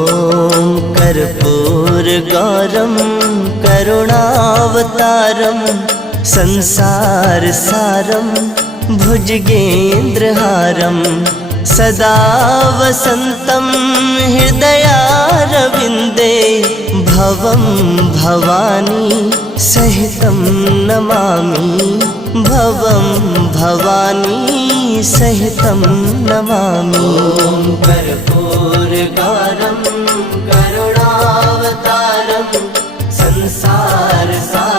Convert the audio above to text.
ॐ कर्पूरगौरं करुणावतारं संसारसारं भुजगेन्द्रहारं सदा वसन्तं हृदयारविन्दे भवं भवानी सहितं नमामि भवं भवानी सहितं नमामि। कर्पूरगौरं करुणावतारं संसारसारं